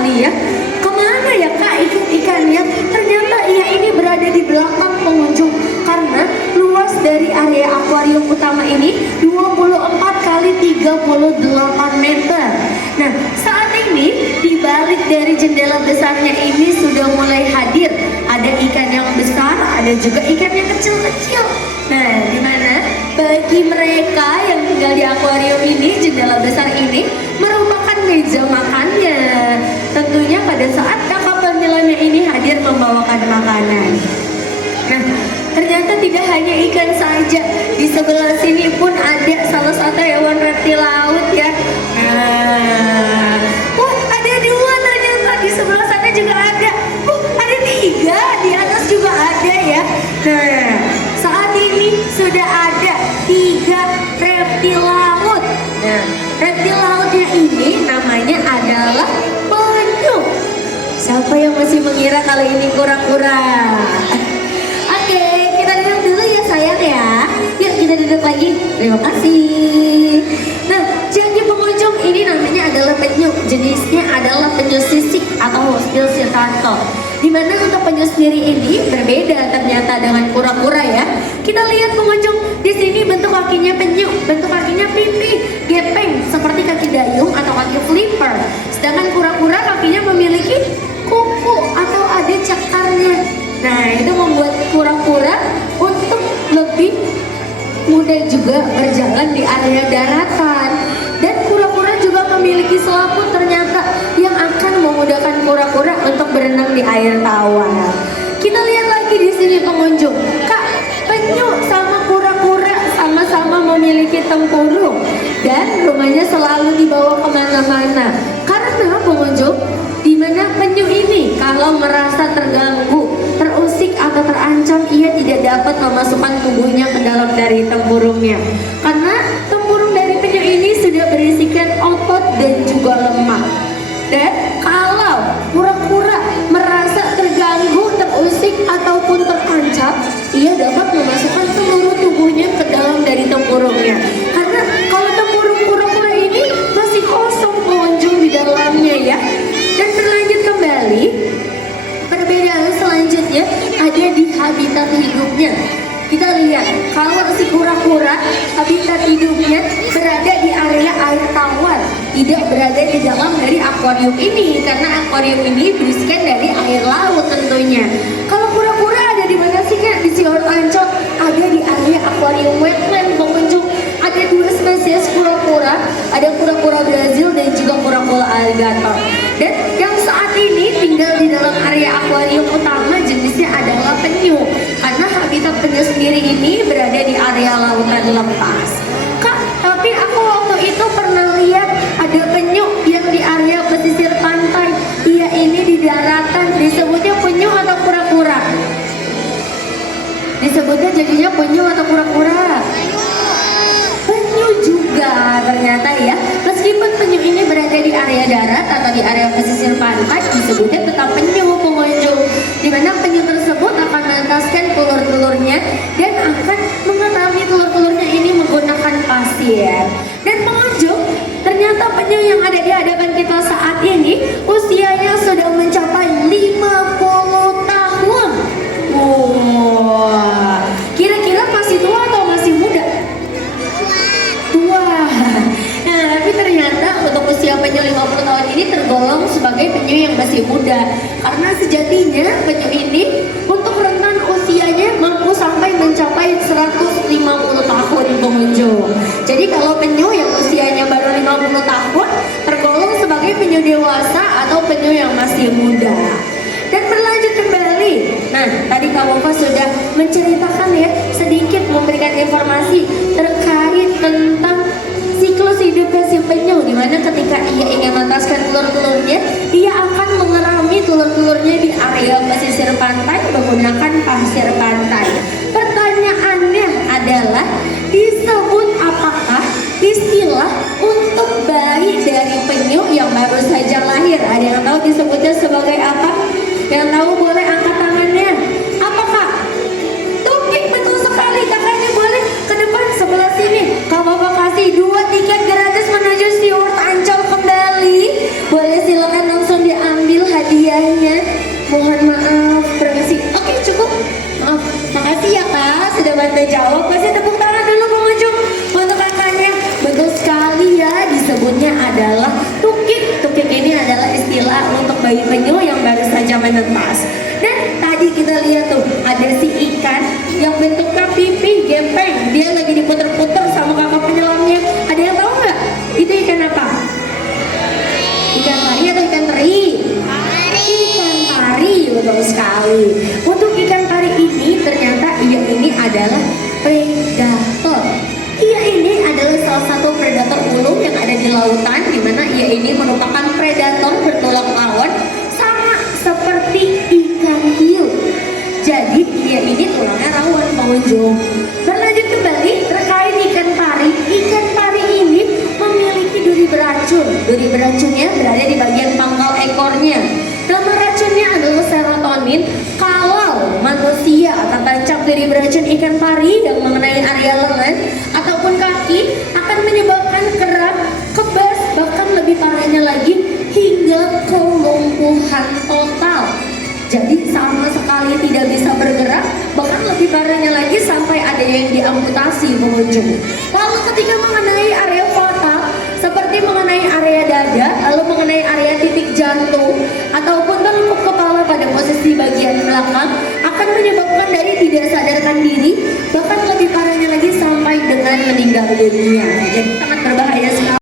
sekali ya. Kemana ya Kak ikan-ikannya? Ternyata ia ini berada di belakang pengunjung karena luas dari area akuarium utama ini 24 kali 38 meter. Nah, saat ini di balik dari jendela besarnya ini sudah mulai hadir. Ada ikan yang besar, ada juga ikan yang kecil-kecil. Nah, di mana bagi mereka yang tinggal di akuarium ini, jendela besar ini merupakan meja makannya. Tentunya pada saat kakak penyelamnya ini hadir membawakan makanan. Nah, ternyata tidak hanya ikan saja. Di sebelah sini pun ada salah satu hewan reptil laut ya. Nah, wah ada dua ternyata, di sebelah sana juga ada. Ada tiga, di atas juga ada ya. Nah, saat ini sudah ada 3 reptil laut. Nah, reptil lautnya ini namanya adalah penyu. Siapa yang masih mengira kalau ini kura-kura? Oke, kita duduk dulu ya sayang ya. Yuk kita duduk lagi. Terima kasih. Nah, jadi pengunjung ini namanya adalah penyu. Jenisnya adalah penyu sisik atau Horsbill circato. Dimana untuk penyu sendiri ini berbeda ternyata dengan kura-kura ya. Kita lihat pengunjung di sini bentuk kakinya penyu, bentuk kakinya pipi, gepeng seperti kaki dayung atau kaki flipper. Sedangkan kura-kura kakinya memiliki kuku atau ada cakarnya. Nah, itu membuat kura-kura untuk lebih mudah juga berjalan di area daratan. Dan kura-kura juga memiliki selaput ternyata yang akan memudahkan kura-kura untuk berenang di air tawar. Kita lihat lagi di sini pengunjung. Kak, penyu sama kura-kura sama-sama memiliki tempurung dan rumahnya selalu dibawa kemana-mana. Karena pengunjung, di mana penyu ini kalau merasa terganggu, terusik atau terancam, ia tidak dapat memasukkan tubuhnya ke dalam dari tempurungnya. Karena tempurung dari penyu ini sudah berisikan otot dan juga lemak. Dan kalau kura-kura merasa terganggu, terusik ataupun terancam, ia dapat memasukkan seluruh tubuhnya ke dalam dari tempurungnya. Karena kalau tempurung kura-kura ini masih kosong pengunjung di dalamnya ya. Dan berlanjut kembali, perbedaan selanjutnya ada di habitat hidupnya. Kita lihat kalau si kura-kura habitat hidupnya berada di area air tawar, tidak berada di dalam dari akuarium ini karena akuarium ini berisikan dari air laut tentunya. Kalau kura-kura ada di mana sih Kak? Di Sior Ancol, ada di area akuarium wetland pengunjung. Ada 2 spesies kura-kura, ada kura-kura Brazil dan juga kura-kura alligator. Dan yang saat ini tinggal di dalam area akuarium utama jenisnya adalah penyu. Karena habitat penyu sendiri ini berada di area lautan lepas. Kak, tapi aku waktu itu pernah lihat ada penyu yang di area pesisir pantai. Ia ini di daratan, disebutnya penyu atau kura-kura? Disebutnya jadinya penyu atau kura-kura? Penyu juga ternyata ya. Meskipun penyu ini berada di area darat atau di area pesisir pantai, disebutnya tetap penyu pengunjung. Dimana penyu tersebut akan menentaskan telur-telurnya dan akan mengetahui telur-telurnya ini menggunakan pasir. Dan pengunjung, ternyata penyu yang ada di hadapan kita saat ini usianya sudah mencapai 50 tahun. Wah, kira-kira masih tua atau masih muda? Tua. Nah, tapi ternyata untuk usia penyu 50 tahun ini tergolong sebagai penyu yang masih muda. Karena sejatinya penyu ini untuk rentan usianya mampu sampai mencapai 150 tahun pengunjung. Jadi kalau penyu yang usianya baru 50 tahun tergolong sebagai penyu dewasa atau penyu yang masih muda. Dan berlanjut kembali. Nah, tadi Kak Wofa sudah menceritakan ya, sedikit memberikan informasi terkait tentang siklus hidupnya si penyu, dimana ketika ia ingin menentaskan telur-telurnya, ia akan mengerami telur-telurnya di area pesisir pantai menggunakan pasir pantai. Pertanyaannya adalah, disebut apakah istilah untuk bayi dari penyu yang baru saja lahir? Ada yang tahu disebutnya sebagai apa? Yang tahu boleh angkat tangannya. Apakah? Tupik, betul sekali. Kakaknya boleh ke depan sebelah sini. Kak Bapak kasih 2 tiket gratis menuju SeaWorld Ancol kembali. Boleh silakan langsung diambil hadiahnya. Mohon maaf, permisi. Oke, cukup. Maaf, makasih ya kak sudah bantu jawab. Kasih tepuk tangan dulu pengunjung untuk kakaknya. Betul sekali ya, disebutnya adalah tukik. Tukik ini adalah istilah untuk bayi penyu yang baru saja menetas. Dan tadi kita lihat tuh ada si ikan yang bentuknya pipi gepeng. Dia lagi diputer-puter sama kakak penyelamnya. Ada yang tahu nggak? Itu ikan apa? Ikan pari atau ikan teri? Ikan pari, betul sekali. Untuk ikan pari ini ternyata ia ini adalah predator. Ia ini adalah salah satu predator ulung yang ada di lautan, di mana ia ini merupakan predator bertulang lawan sama seperti ikan hiu. Jadi ia ini tulangnya rawan pengunjung. Berlanjut kembali terkait ikan pari. Ikan pari ini memiliki duri beracun. Duri beracunnya berada di bagian pangkal ekornya. Nama racunnya adalah serotonin. Kalau manusia tertancap duri beracun ikan pari yang mengenai area lengan ataupun kaki akan menyebabkan kram, kebas, bahkan lebih parahnya lagi hingga kelumpuhan total. Jadi sama sekali tidak bisa bergerak, bahkan lebih parahnya lagi sampai ada yang diamputasi pengunjung. Lalu ketika mengenai area fatal, seperti mengenai area dada, lalu mengenai area titik jantung, ataupun telungkup kepala pada posisi bagian belakang, akan menyebabkan dari tidak sadarkan diri, bahkan lebih parahnya lagi sampai dengan meninggal dunia. Jadi sangat berbahaya sekali.